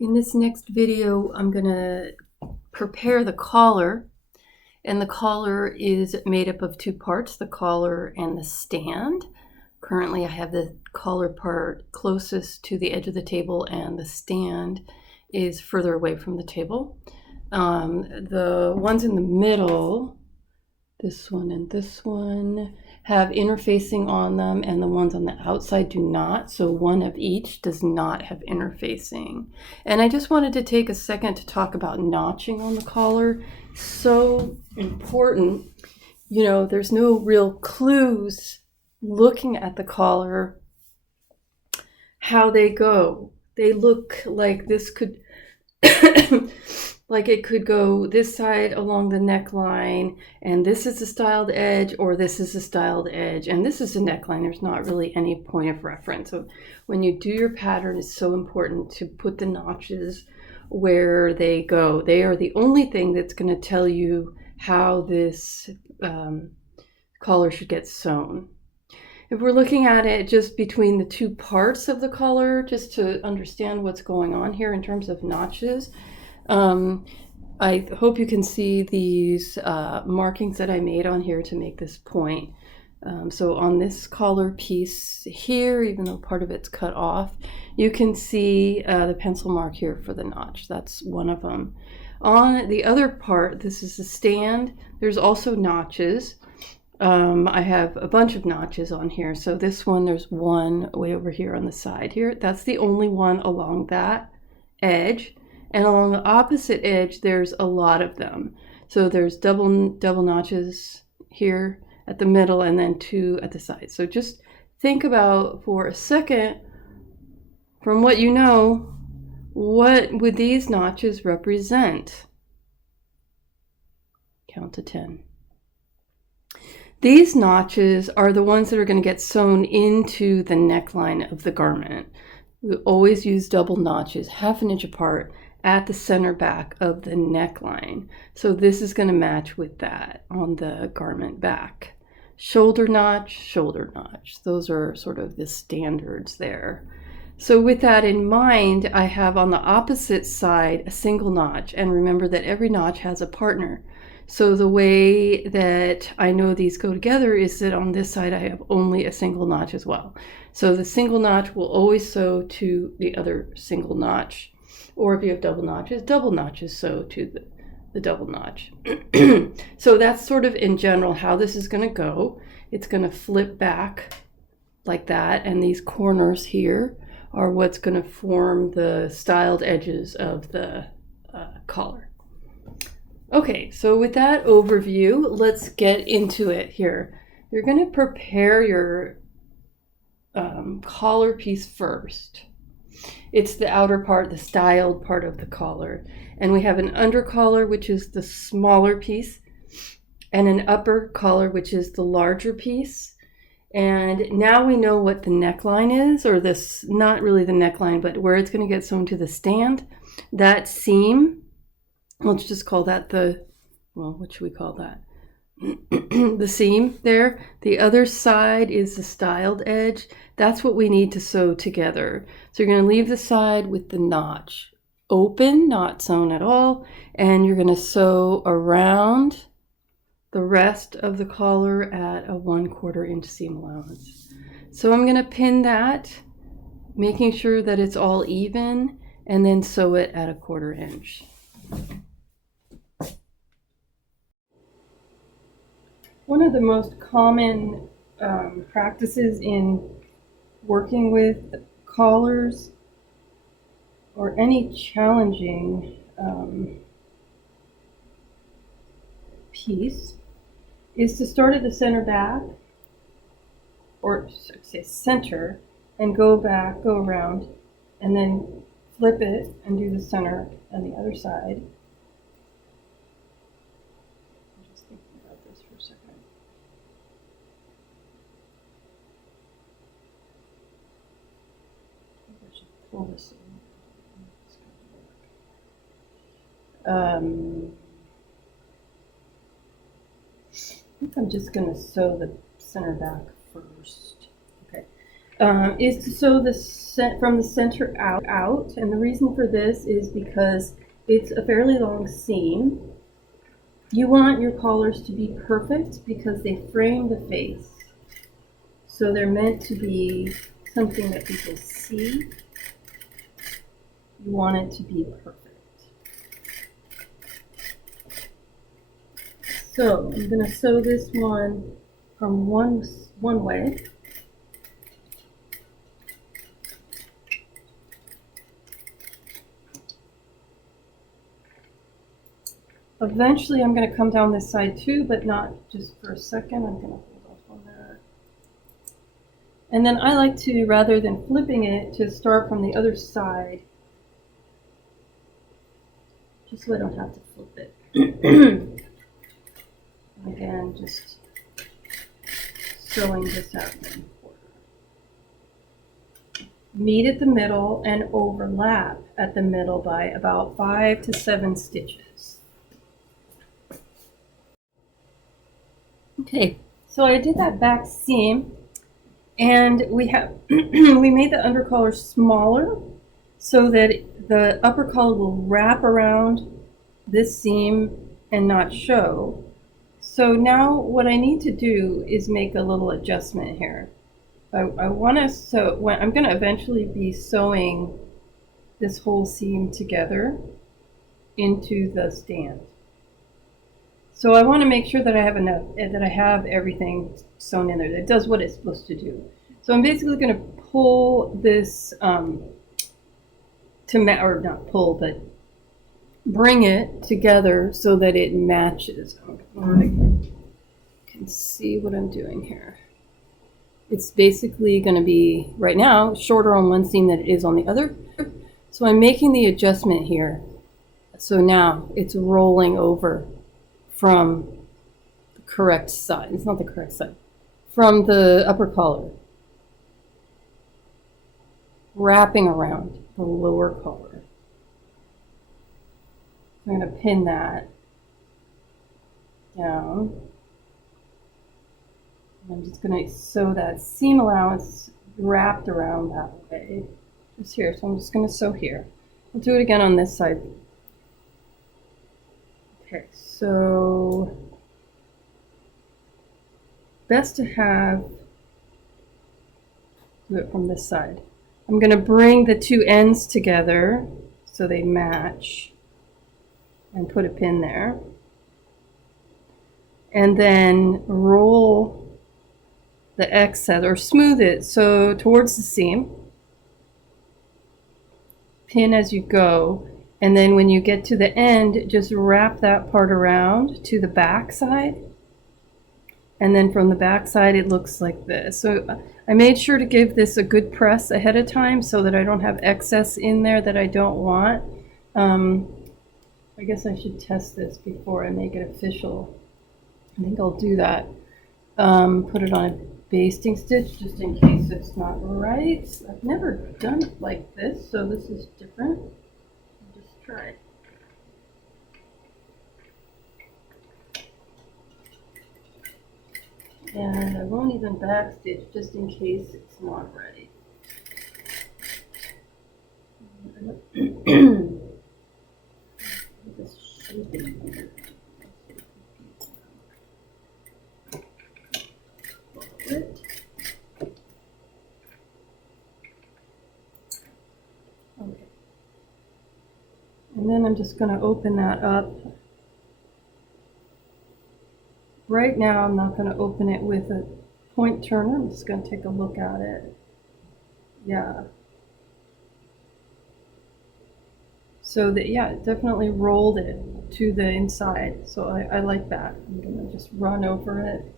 In this next video, I'm going to prepare the collar, and the collar is made up of two parts, the collar and the stand. Currently, I have the collar part closest to the edge of the table, and the stand is further away from the table. The ones in the middle, this one and this one, have interfacing on them, and the ones on the outside do not. So one of each does not have interfacing. And I just wanted to take a second to talk about notching on the collar. So important. You know, there's no real clues looking at the collar how they go. They look like this could like it could go this side along the neckline, and this is a styled edge, or this is a styled edge, and this is a neckline. There's not really any point of reference. So when you do your pattern, it's so important to put the notches where they go. They are the only thing that's going to tell you how this collar should get sewn. If we're looking at it just between the two parts of the collar, just to understand what's going on here in terms of notches, I hope you can see these markings that I made on here to make this point. So on this collar piece here, even though part of it's cut off, you can see the pencil mark here for the notch. That's one of them. On the other part, this is the stand. There's also notches. I have a bunch of notches on here. So this one, there's one way over here on the side here. That's the only one along that edge. And along the opposite edge, there's a lot of them. So there's double notches here at the middle, and then two at the side. So just think about for a second, from what you know, what would these notches represent? Count to 10. These notches are the ones that are going to get sewn into the neckline of the garment. We always use double notches, 1/2 inch apart, at the center back of the neckline. So this is going to match with that on the garment back. Shoulder notch. Those are sort of the standards there. So with that in mind, I have on the opposite side a single notch. And remember that every notch has a partner. So the way that I know these go together is that on this side I have only a single notch as well. So the single notch will always sew to the other single notch. Or if you have double notches sew to the double notch. So that's sort of in general how this is going to go. It's going to flip back like that, and these corners here are what's going to form the styled edges of the collar. Okay, so with that overview, let's get into it here. You're going to prepare your collar piece first. It's the outer part, the styled part of the collar. And we have an under collar, which is the smaller piece, and an upper collar, which is the larger piece. And now we know what the neckline is, or this, not really the neckline, but where it's going to get sewn to the stand. That seam, let's just call that what should we call that? The seam there. The other side is the styled edge. That's what we need to sew together. So you're going to leave the side with the notch open, not sewn at all, and you're going to sew around the rest of the collar at a 1/4 inch seam allowance. So I'm going to pin that, making sure that it's all even, and then sew it at a 1/4 inch. One of the most common practices in working with collars or any challenging piece is to start at the center back, or say center, and go back, go around, and then flip it and do the center on the other side. Pull this in. I think I'm just going to sew the center back first. Okay. is to sew from the center out. And the reason for this is because it's a fairly long seam. You want your collars to be perfect because they frame the face. So they're meant to be something that people see. You want it to be perfect. So I'm going to sew this one from one way. Eventually I'm going to come down this side too, but not just for a second. I'm going to hold off on that. And then I like to, rather than flipping it, to start from the other side, just so I don't have to flip it. Again, just sewing this out in a quarter. Meet at the middle and overlap at the middle by about 5 to 7 stitches. Okay, so I did that back seam, and we made the undercollar smaller so that the upper collar will wrap around this seam and not show. So now what I need to do is make a little adjustment here. I want to sew, I'm going to eventually be sewing this whole seam together into the stand. So I want to make sure that I have enough, that I have everything sewn in there that does what it's supposed to do. So I'm basically going to pull this or not pull, but bring it together so that it matches. You can see what I'm doing here. It's basically going to be, right now, shorter on one seam than it is on the other. So I'm making the adjustment here. So now it's rolling over from the correct side. It's not the correct side. From the upper collar. Wrapping around the lower collar. I'm going to pin that down. I'm just going to sew that seam allowance wrapped around that way. Just here. So I'm just going to sew here. I'll do it again on this side. Okay, so best to do it from this side. I'm going to bring the two ends together so they match and put a pin there. And then roll the excess, or smooth it so towards the seam. Pin as you go, and then when you get to the end, just wrap that part around to the back side. And then from the back side, it looks like this. So I made sure to give this a good press ahead of time so that I don't have excess in there that I don't want. I guess I should test this before I make it official. I think I'll do that. Put it on a basting stitch just in case it's not right. I've never done it like this, so this is different. I'll just try it. And I won't even backstitch just in case it's not right. This shaping here. Okay. And then I'm just going to open that up. Right now I'm not going to open it with a point turner. I'm just going to take a look at it. Yeah. So that, yeah, it definitely rolled it to the inside. So I like that. I'm going to just run over it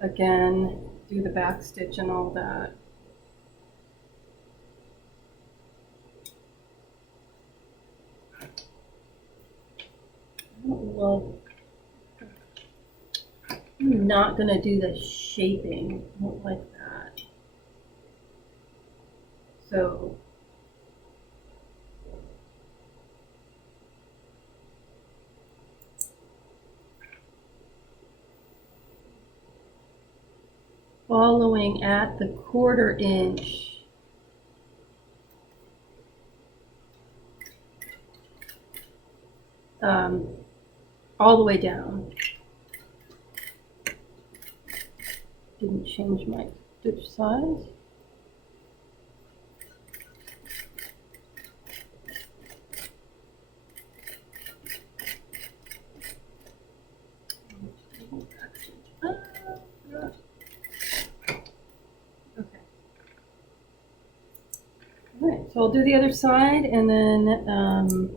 again, do the back stitch and all that. I'm not going to do the shaping. I don't like that. So following at the 1/4 inch all the way down. Didn't change my stitch size. Alright, so I'll do the other side and then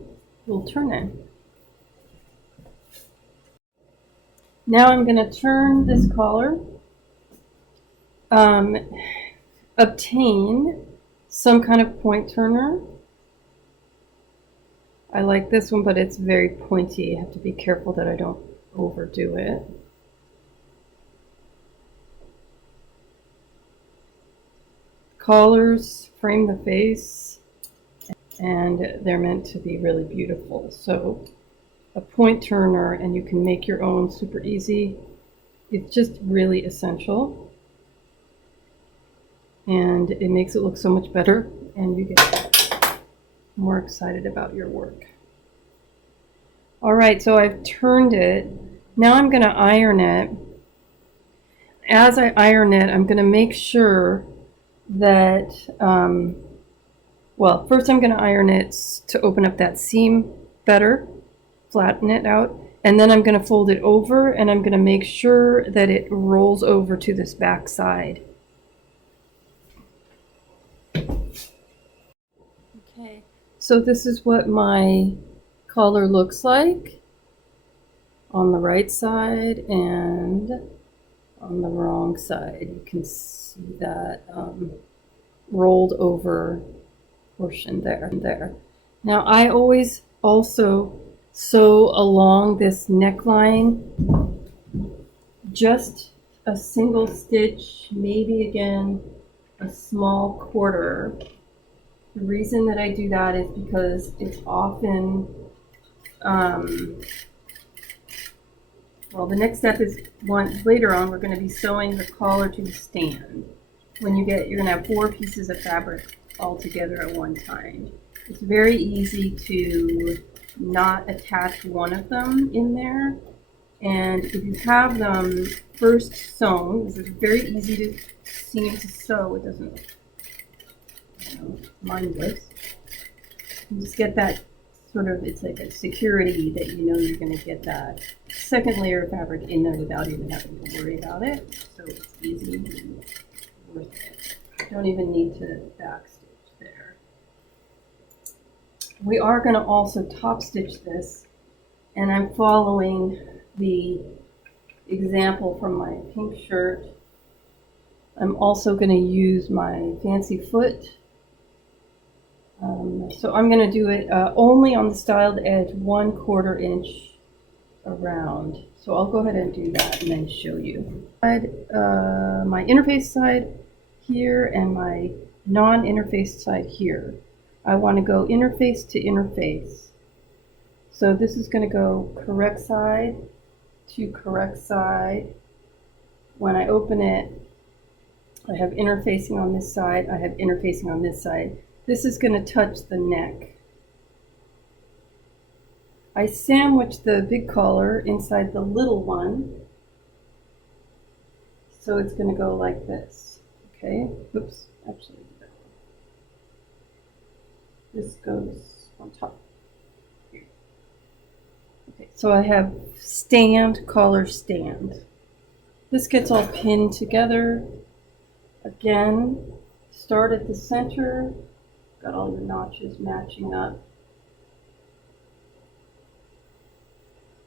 we'll turn in. Now I'm going to turn this collar, obtain some kind of point turner. I like this one, but it's very pointy. I have to be careful that I don't overdo it. Collars frame the face, and they're meant to be really beautiful. So a point turner, and you can make your own super easy. It's just really essential, and it makes it look so much better, and you get more excited about your work. All right, so I've turned it. Now I'm going to iron it. As I iron it, I'm going to make sure that, well, first I'm going to iron it to open up that seam better, flatten it out, and then I'm going to fold it over, and I'm going to make sure that it rolls over to this back side. Okay, so this is what my collar looks like on the right side and on the wrong side. You can see that rolled over portion there and there. Now I always also sew along this neckline just a single stitch, maybe again a small 1/4. The reason that I do that is because it's often well, the next step is later on we're going to be sewing the collar to the stand. When you're going to have 4 pieces of fabric all together at one time. It's very easy to not attach one of them in there, and if you have them first sewn, this is very easy to seam to sew. It doesn't, mindless. You just get that sort of, it's like a security that you know you're going to get that second layer of fabric in there without even having to worry about it. So it's easy and worth it. You don't even need to backstitch there. We are going to also top stitch this, and I'm following the example from my pink shirt. I'm also going to use my fancy foot. So I'm going to do it only on the styled edge 1/4 inch around. So I'll go ahead and do that and then show you. My interface side here and my non-interface side here. I want to go interface to interface. So this is going to go correct side to correct side. When I open it, I have interfacing on this side, I have interfacing on this side. This is going to touch the neck. I sandwich the big collar inside the little one. So it's going to go like this. Okay, oops, actually, this goes on top. Okay, so I have stand, collar, stand. This gets all pinned together. Again, start at the center. Got all your notches matching up.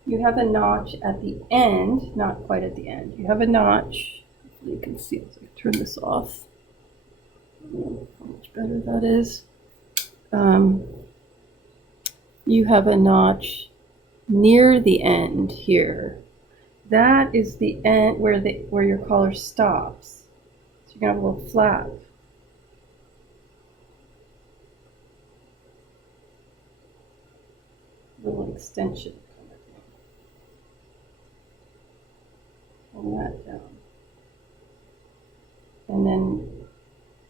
You have a notch at the end, not quite at the end. You have a notch. You can see as I turn this off how much better that is. You have a notch near the end here. That is the end where your collar stops. So you're gonna have a little flap. Little extension kind of thing. Pull that down. and then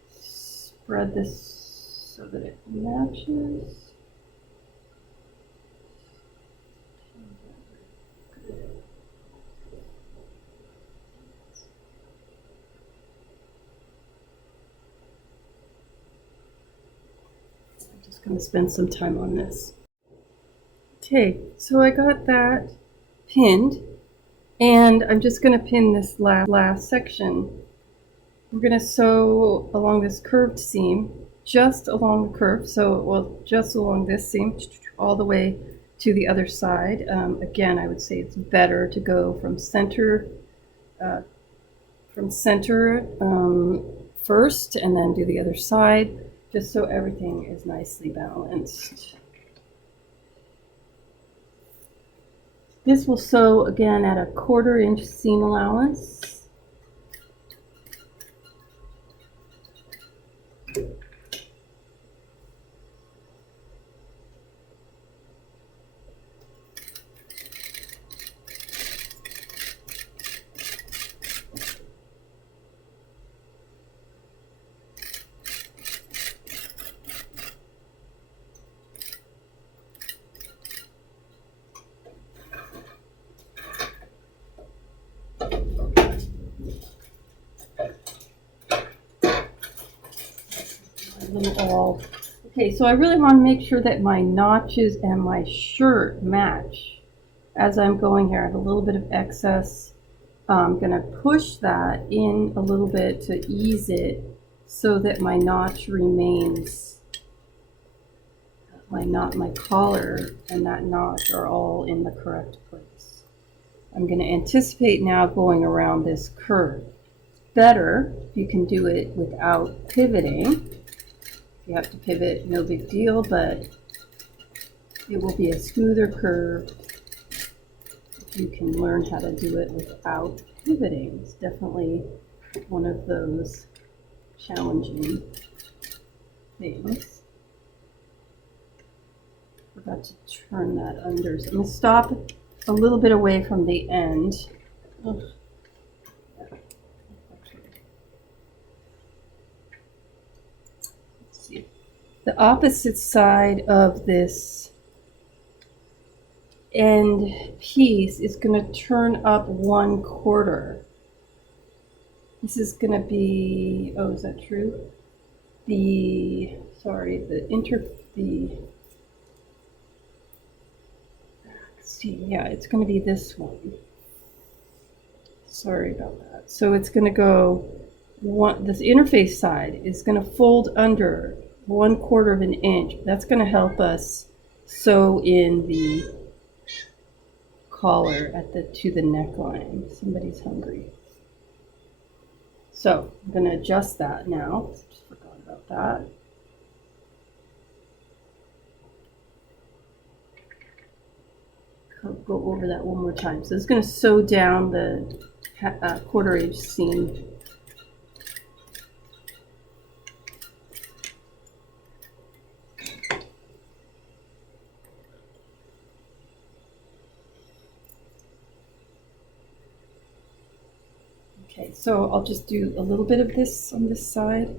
spread this so that it matches. I'm just going to spend some time on this. Okay, so I got that pinned, and I'm just going to pin this last section. We're going to sew along this curved seam, just along the curve, so well, just along this seam, all the way to the other side. Again, I would say it's better to go from center first, and then do the other side, just so everything is nicely balanced. This will sew again at a 1/4 inch seam allowance. Okay, so I really want to make sure that my notches and my shirt match as I'm going here. I have a little bit of excess. I'm going to push that in a little bit to ease it so that my notch remains, my collar and that notch are all in the correct place. I'm going to anticipate now going around this curve. Better if you can do it without pivoting. If you have to pivot, no big deal, but it will be a smoother curve if you can learn how to do it without pivoting. It's definitely one of those challenging things. Forgot to turn that under. So I'm going to stop a little bit away from the end. Ugh. The opposite side of this end piece is going to turn up 1/4. This is going to be, oh, is that true? Yeah, it's going to be this one. Sorry about that. So it's going to go, this interface side is going to fold under 1/4 of an inch. That's going to help us sew in the collar to the neckline. Somebody's hungry. So I'm going to adjust that now. Just forgot about that. I'll go over that one more time. So it's going to sew down the 1/4 inch seam. Okay, so I'll just do a little bit of this on this side.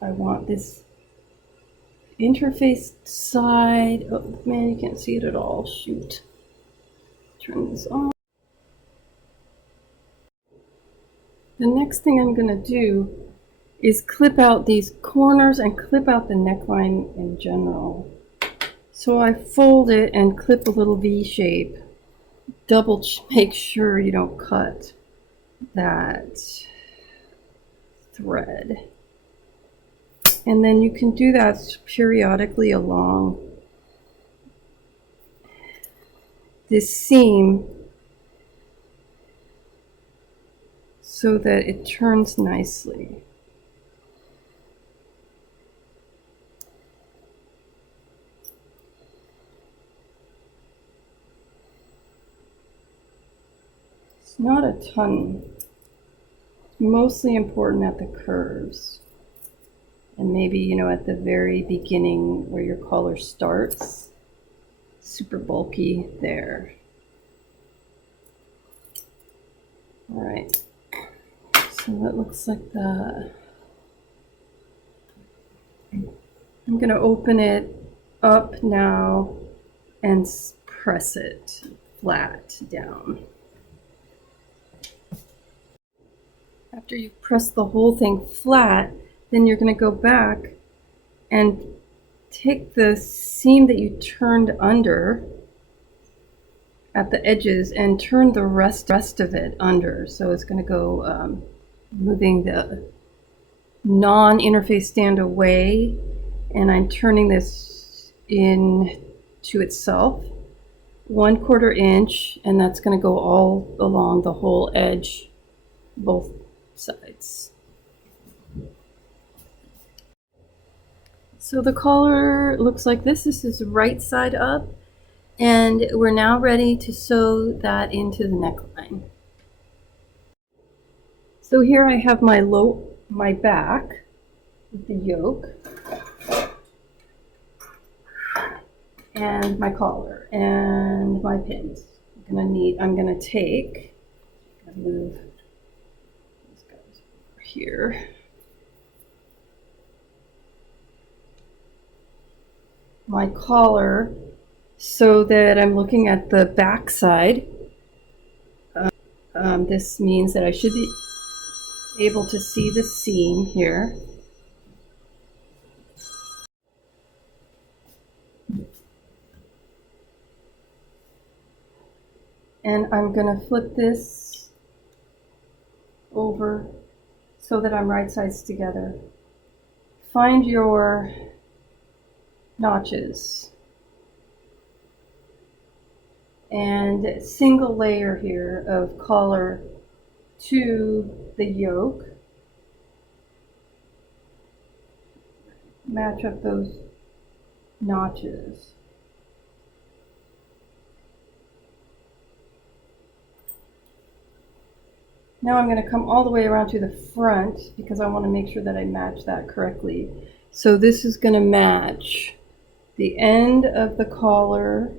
I want this interface side. Oh man, you can't see it at all. Shoot. Turn this on. The next thing I'm going to do is clip out these corners and clip out the neckline in general. So I fold it and clip a little V shape. Make sure you don't cut that thread. And then you can do that periodically along this seam so that it turns nicely. It's not a ton. It's mostly important at the curves. And maybe, at the very beginning where your collar starts, super bulky there. All right. So it looks like that. I'm going to open it up now and press it flat down. After you press the whole thing flat, then you're going to go back and take the seam that you turned under at the edges and turn the rest of it under. So it's going to go moving the non-interface stand away, and I'm turning this in to itself 1/4 inch, and that's going to go all along the whole edge, both sides. So the collar looks like this. This is right side up, and we're now ready to sew that into the neckline. So here I have my back with the yoke and my collar and my pins. I'm gonna move these guys over here. My collar so that I'm looking at the back side. This means that I should be able to see the seam here. And I'm going to flip this over so that I'm right sides together. Find your notches and single layer here of collar to the yoke. Match up those notches. Now I'm going to come all the way around to the front because I want to make sure that I match that correctly. So this is going to match the end of the collar.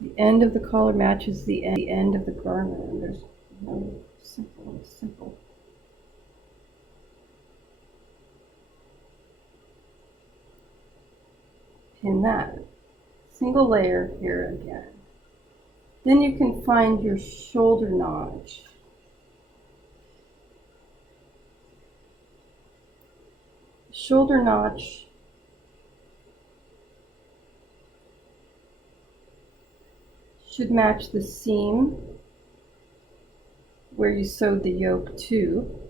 The end of the collar matches the end of the garment. And there's no simple. Pin that. Single layer here again. Then you can find your shoulder notch. Shoulder notch should match the seam where you sewed the yoke to.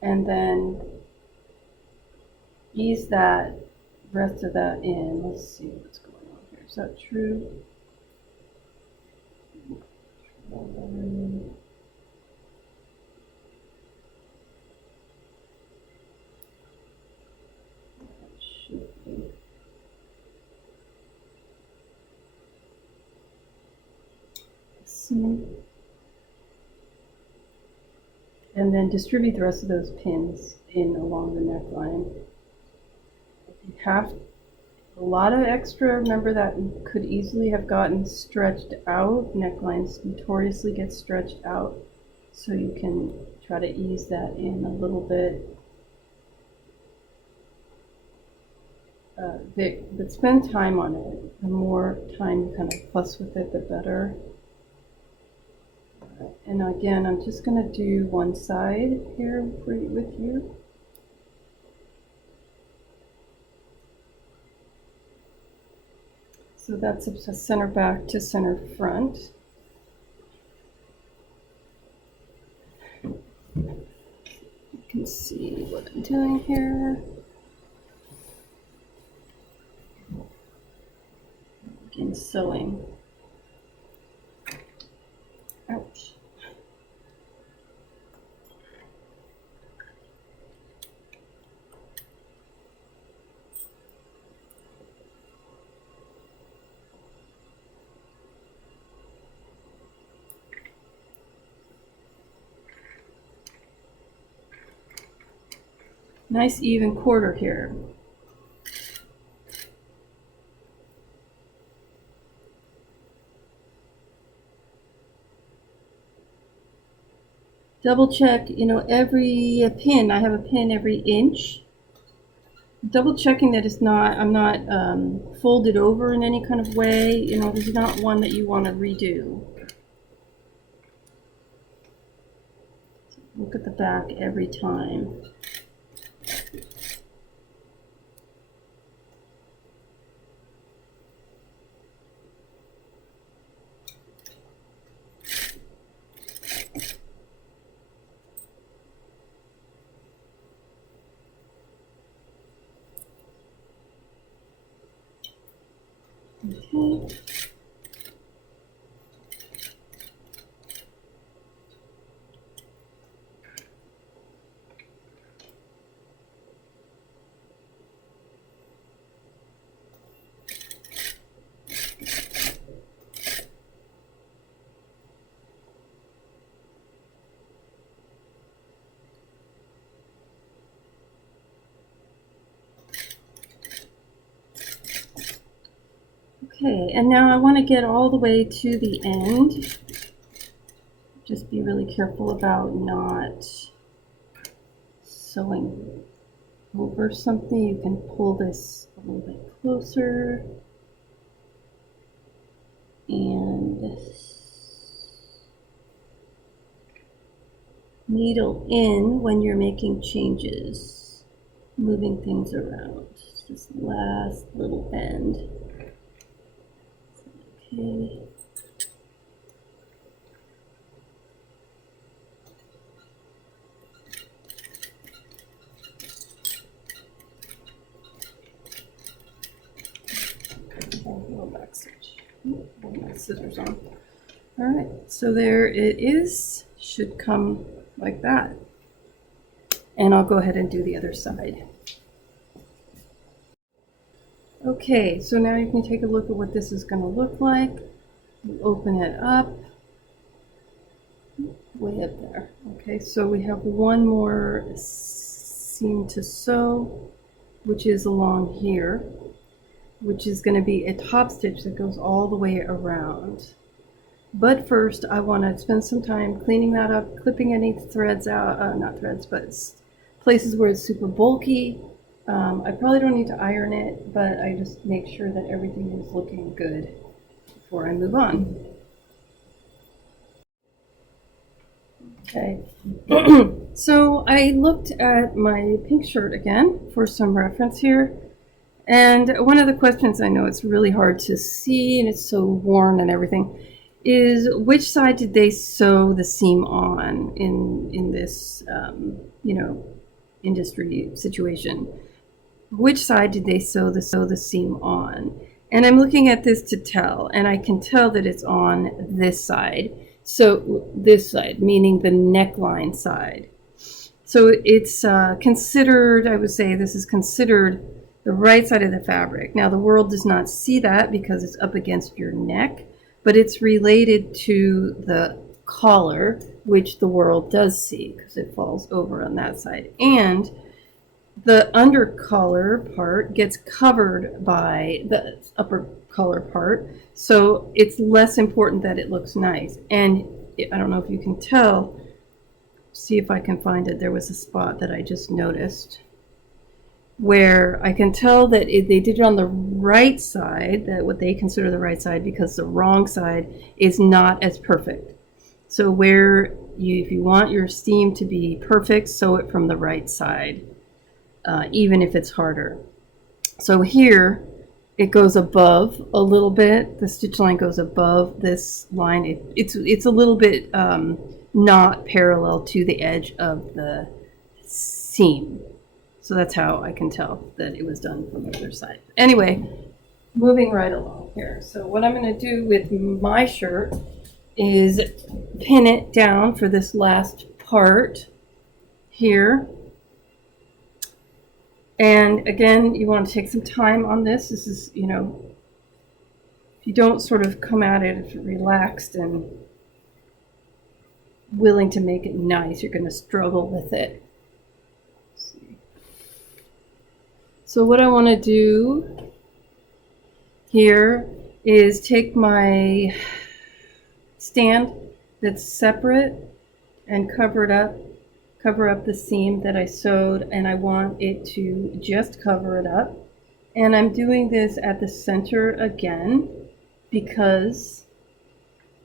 And then ease that rest of that in. Let's see what's going on here. Is that true? And then distribute the rest of those pins in along the neckline. If you have a lot of extra, remember that could easily have gotten stretched out. Necklines notoriously get stretched out, so you can try to ease that in a little bit. But spend time on it. The more time you kind of fuss with it, the better. And again, I'm just going to do one side here with you. So that's a center back to center front. You can see what I'm doing here. Begin sewing. Ouch. Nice even quarter here. Double check, you know, every pin. I have a pin every inch. Double checking that it's not, I'm not folded over in any kind of way. You know, this is not one that you want to redo. Look at the back every time. Okay. Okay, and now I want to get all the way to the end. Just be really careful about not sewing over something. You can pull this a little bit closer and needle in when you're making changes, moving things around. This last little bend. Okay. Go back stitch. Put my scissors on. All right, so there it is. Should come like that. And I'll go ahead and do the other side. Okay, so now you can take a look at what this is going to look like. You open it up, way up there. Okay, so we have one more seam to sew, which is along here, which is going to be a top stitch that goes all the way around. But first, I want to spend some time cleaning that up, clipping any threads out, not threads, but places where it's super bulky. I probably don't need to iron it, but I just make sure that everything is looking good before I move on. Okay, so I looked at my pink shirt again for some reference here. And one of the questions, I know it's really hard to see and it's so worn and everything, is which side did they sew the seam on in this, you know, industry situation? Which side did they sew the seam on? And I'm looking at this to tell, and I can tell that it's on this side. So this side, meaning the neckline side. So it's considered, I would say this is considered the right side of the fabric. Now the world does not see that because it's up against your neck, but it's related to the collar, which the world does see because it falls over on that side. And the under collar part gets covered by the upper collar part, so it's less important that it looks nice. And I don't know if you can tell, see if I can find it. There was a spot that I just noticed where I can tell that they did it on the right side, that what they consider the right side, because the wrong side is not as perfect. So where if you want your seam to be perfect, sew it from the right side, even if it's harder. So here it goes above a little bit. The stitch line goes above this line. It's a little bit not parallel to the edge of the seam. So that's how I can tell that it was done from the other side. Anyway, moving right along here. So what I'm going to do with my shirt is pin it down for this last part here. And again, you want to take some time on this. This is, you know, if you don't sort of come at it relaxed and willing to make it nice, you're going to struggle with it. So what I want to do here is take my stand that's separate and cover up the seam that I sewed, and I want it to just cover it up. And I'm doing this at the center again because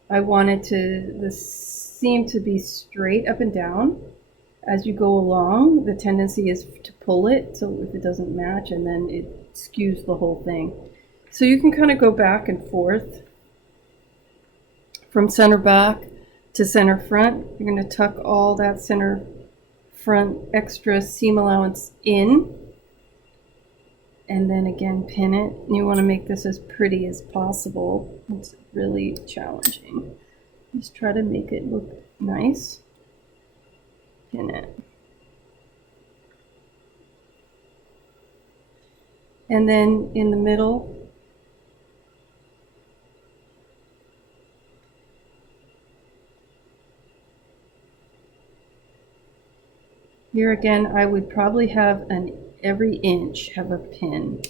I wanted the seam to be straight up and down. As you go along, the tendency is to pull it, so if it doesn't match, and then it skews the whole thing. So you can kind of go back and forth from center back to center front. You're going to tuck all that center front extra seam allowance in, and then again pin it. You want to make this as pretty as possible. It's really challenging. Just try to make it look nice. Pin it. And then in the middle, here again, I would probably have every inch have a pin.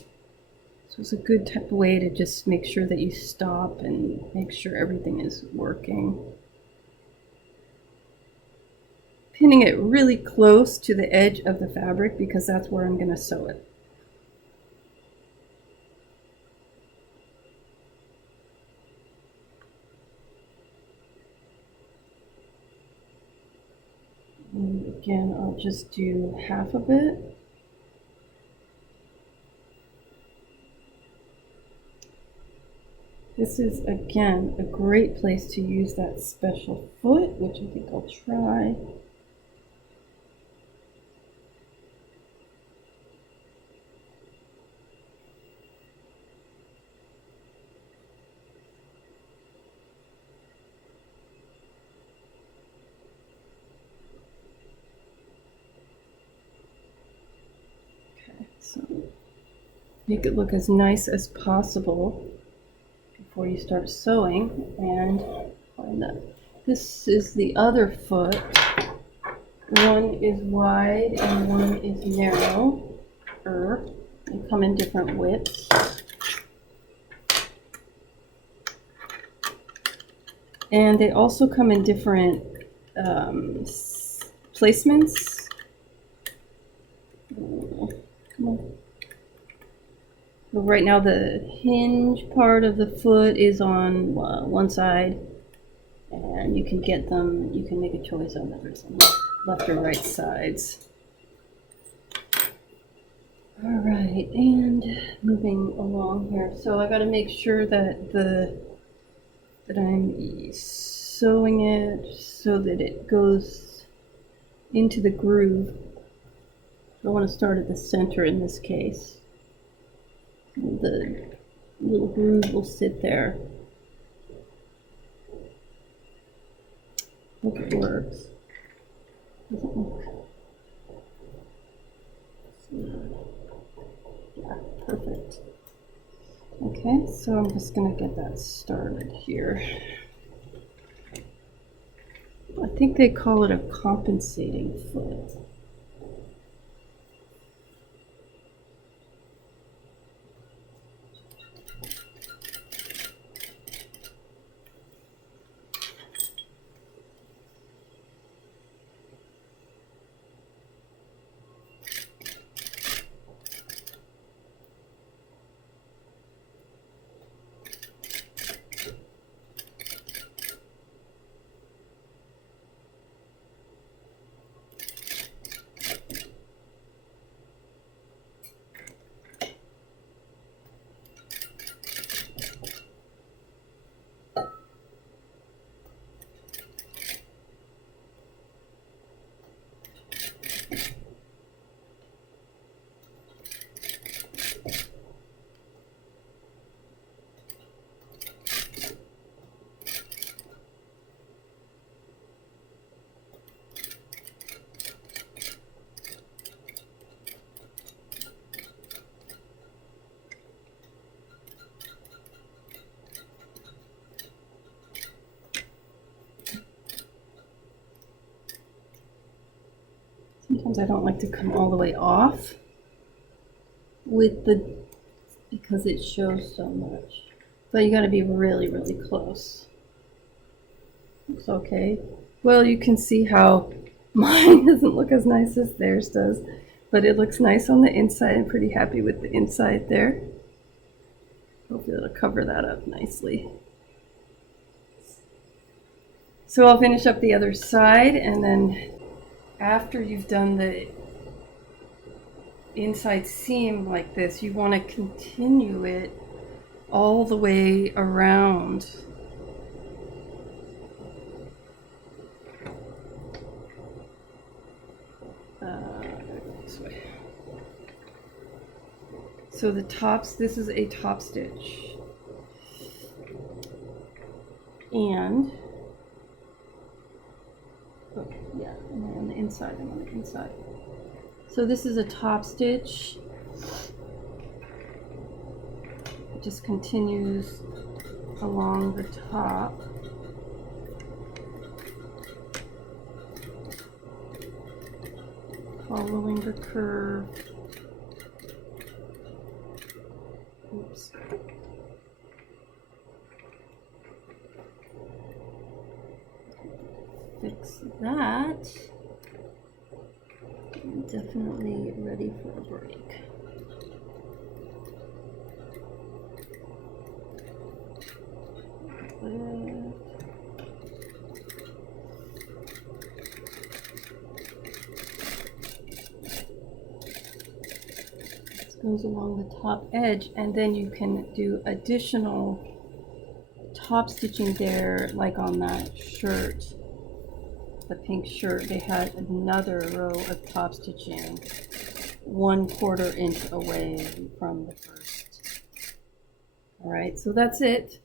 So it's a good type of way to just make sure that you stop and make sure everything is working. Pinning it really close to the edge of the fabric because that's where I'm going to sew it. And again, I'll just do half of it. This is, again, a great place to use that special foot, which I think I'll try. Okay, so make it look as nice as possible before you start sewing, and find that this is the other foot. One is wide and one is narrow. They come in different widths. And they also come in different placements. Come on. So right now the hinge part of the foot is on one side, and you can get them, you can make a choice on whether it's on the left or right sides. All right, and moving along here. So I got to make sure that I'm sewing it so that it goes into the groove. I want to start at the center in this case. The little groove will sit there. Hope it works. Doesn't work. Yeah, perfect. Okay, so I'm just going to get that started here. I think they call it a compensating foot. Sometimes I don't like to come all the way off because it shows so much. But you got to be really, really close. Looks okay. Well, you can see how mine doesn't look as nice as theirs does, but it looks nice on the inside. I'm pretty happy with the inside there. Hopefully it'll cover that up nicely. So I'll finish up the other side, and then after you've done the inside seam like this, you want to continue it all the way around. This way. So the tops, this is a top stitch. And, oh, yeah, I'm on the inside, I'm on the inside. So this is a top stitch. It just continues along the top. Following the curve. Oops. Fix that. I'm definitely ready for a break. Goes along the top edge, and then you can do additional top stitching there, like on that shirt, the pink shirt. They had another row of top stitching 1/4 inch away from the first. All right, so that's it.